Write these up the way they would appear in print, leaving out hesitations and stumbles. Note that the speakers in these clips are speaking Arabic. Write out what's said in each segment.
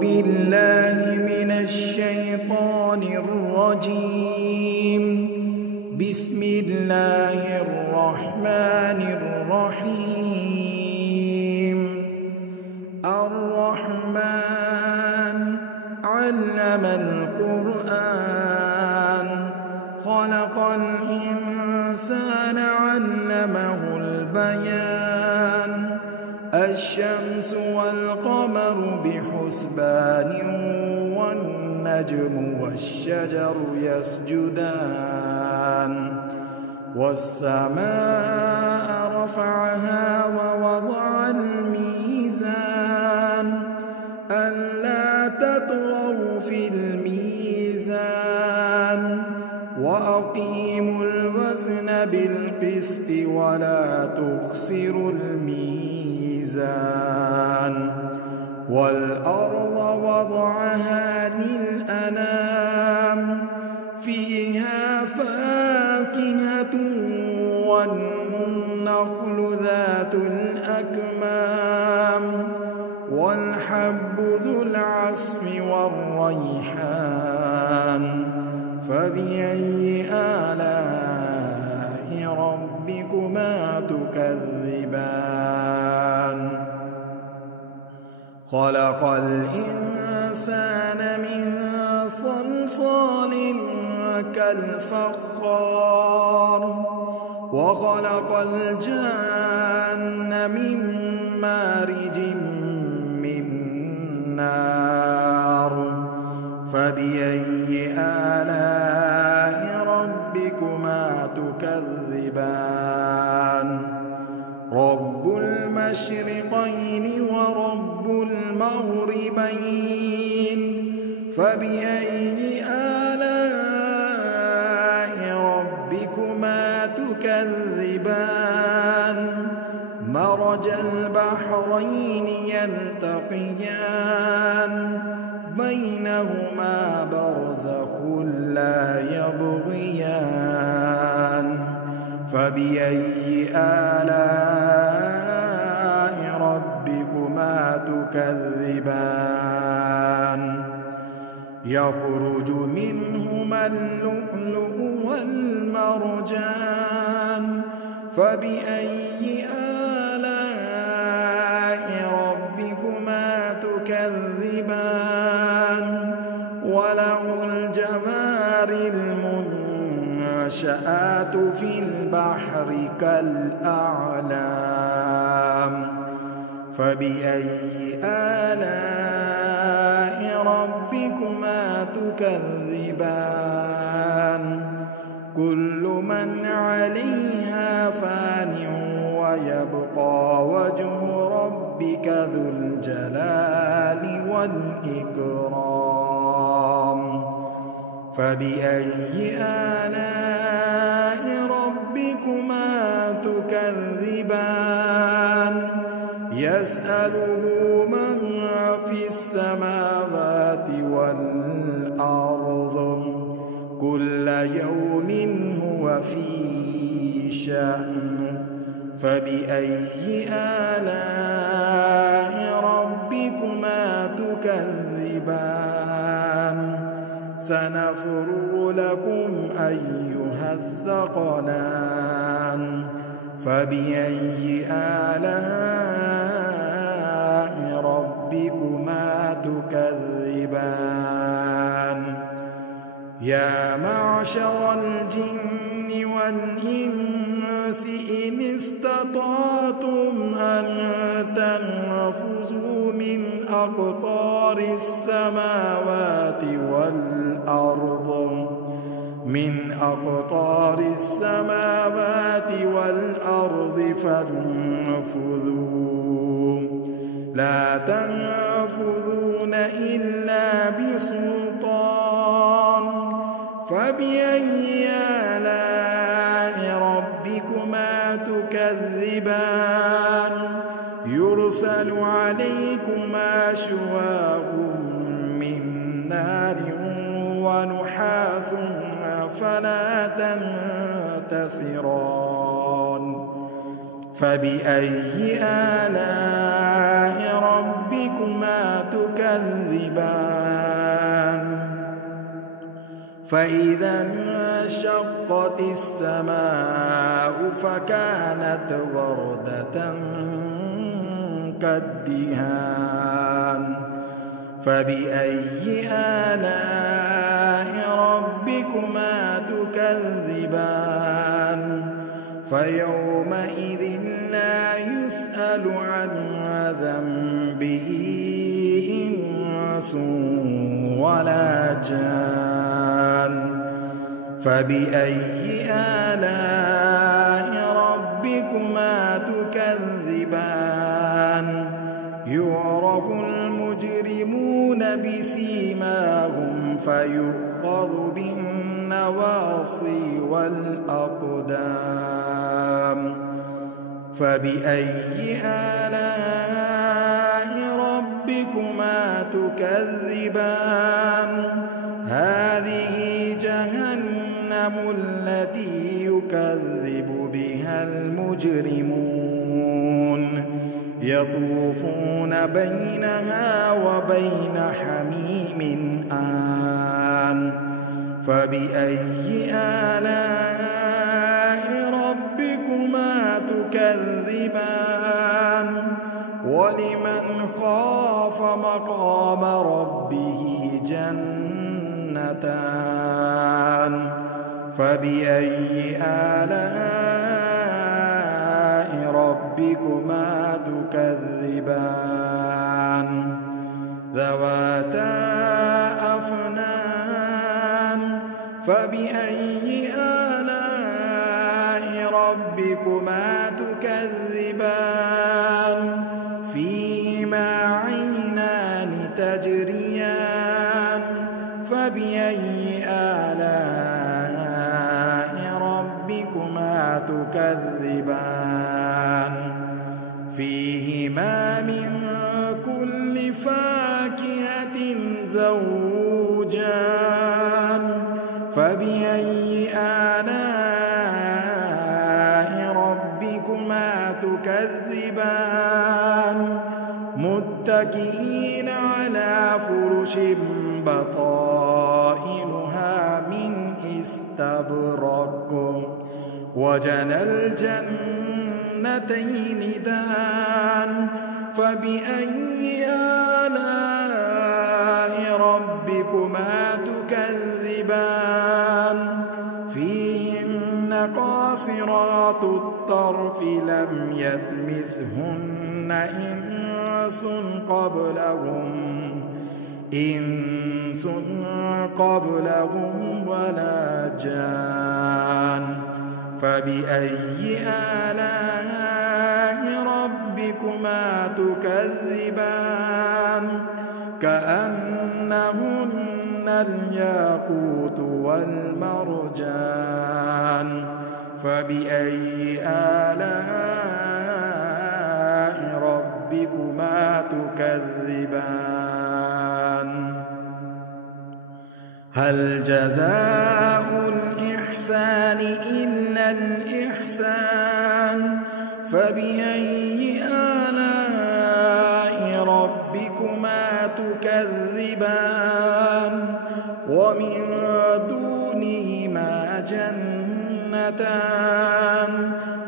بالله من الشيطان الرجيم. بسم الله الرحمن الرحيم. الرحمن علم القرآن خلق الإنسان علمه البيان. الشمس والقمر بحسبان والنجم والشجر يسجدان. والسماء رفعها ووضع الميزان ألا تطغوا في الميزان وأقيموا الوزن بالقسط ولا تخسروا الميزان. والأرض وضعها للأنام فيها فاكهة والنخل ذات الأكمام والحب ذو العصف والريحان. فبأي آلاء ربكما تكذبان. خلق الإنسان من صلصال كالفخار وخلق الجان من مارج من نار. فبأي آلاء ربكما تكذبان. رب المشرقين ورب المغربين. فبأي آلاء ربكما تكذبان. مرج البحرين يلتقيان بينهما برزخ لا يبغيان. فبأي آلاء ربكما تكذبان. يخرج منهما اللؤلؤ والمرجان. فبأي آلاء ربكما تكذبان. وله الجوار المنشآت في البحر كالأعلام. فبأي آلاء ربكما تكذبان. كل من عليها فان ويبقى وجه ربك ذو الجلال والإكرام. فبأي آلاء ربكما تكذبان. يسأله من في السماوات والأرض كل يوم هو في شأن. فبأي آلاء ربكما تكذبان. سنفرغ لكم أيها الثقلان. فبأي آلاء ربكما تكذبان. يا معشر الجن والإنس إن استطعتم أن تنفذوا أقطار السماوات والأرض فانفذوا لا تنفذون إلا بسلطان. فبأي آلاء ربكما تكذبان. يرسل عليكما شواظ من نار ونحاس فلا تنتصران. فبأي آلاء ربكما تكذبان. تكذبان فإذا انشقت السماء فكانت وردة كالدهان فبأي آلاء ربكما تكذبان فيومئذ لا يسأل عن ذنبه إنس ولا جان فبأي آلاء ربكما تكذبان يعرف المجرمون بسيماهم فيؤخذ بالنواصي والأقدام فبأي آلاء ربكما تكذبان هذه جهنم التي يكذب بها المجرمون يطوفون بينها وبين حميم آن فبأي آلاء ربكما تكذبان ولمن خاف مقام ربه جنتان فبأي آلاء ربكما تكذبان ذواتا أفنان فبأي آلاء ربكما تكذبان فيهما عينان تجريان فبأي آلاء ربكما تكذبان فيهما من كل فاكهة زوجان فبأي آلاء ربكما تكذبان متكئين على فرش بطائنها من استبرق وجنى الجنتين دان فبأي آلاء ربكما تكذبان فيهن قاصرات الطرف لم يطمثهن إنس قبلهم ولا جان فبأي آلاء ربكما تكذبان كأنهن الياقوت والمرجان فبأي آلاء ربكما تكذبان هل جزاء الإحسان إلا الإحسان فبأي آلاء ربكما تكذبان ومن دونهما جنتان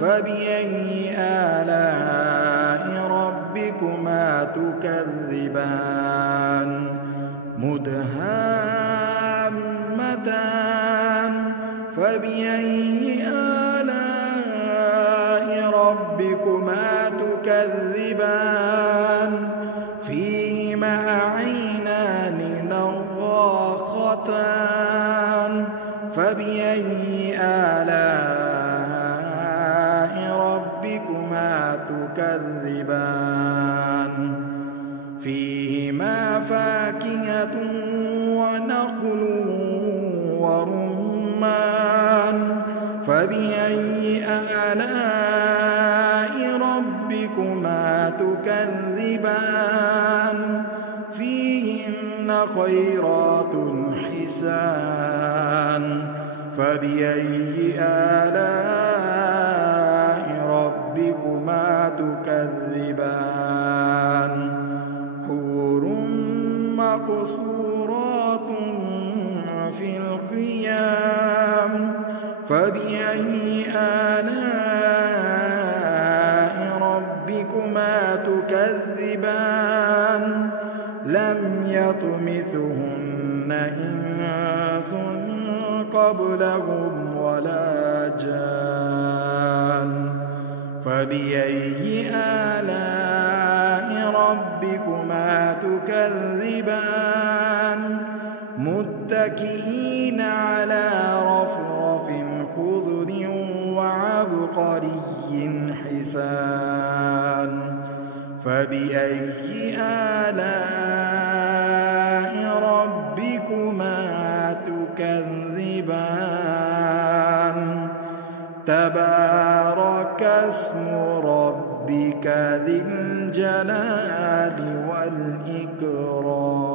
فبأي آلاء ربكما تكذبان مدهامتان فبأي آلاء ربكما تكذبان فيهما عينان نضاختان فبأي آلاء ربكما تكذبان فيهما فاكهة ونخل ورمان فبأي آلاء ربكما تكذبان فيهن خيرات حسان فبأي آلاء ربكما تكذبان حور مقصورات في الخيام فبأي آلاء ربكما تكذبان لم يطمثهن إنس قبلهم ولا جان فبأي آلاء ربكما تكذبان متكئين على رفرف خضر وعبقري حسان فبأي آلاء ربكما تكذبان تبارك اسم ربك ذي الجلال والإكرام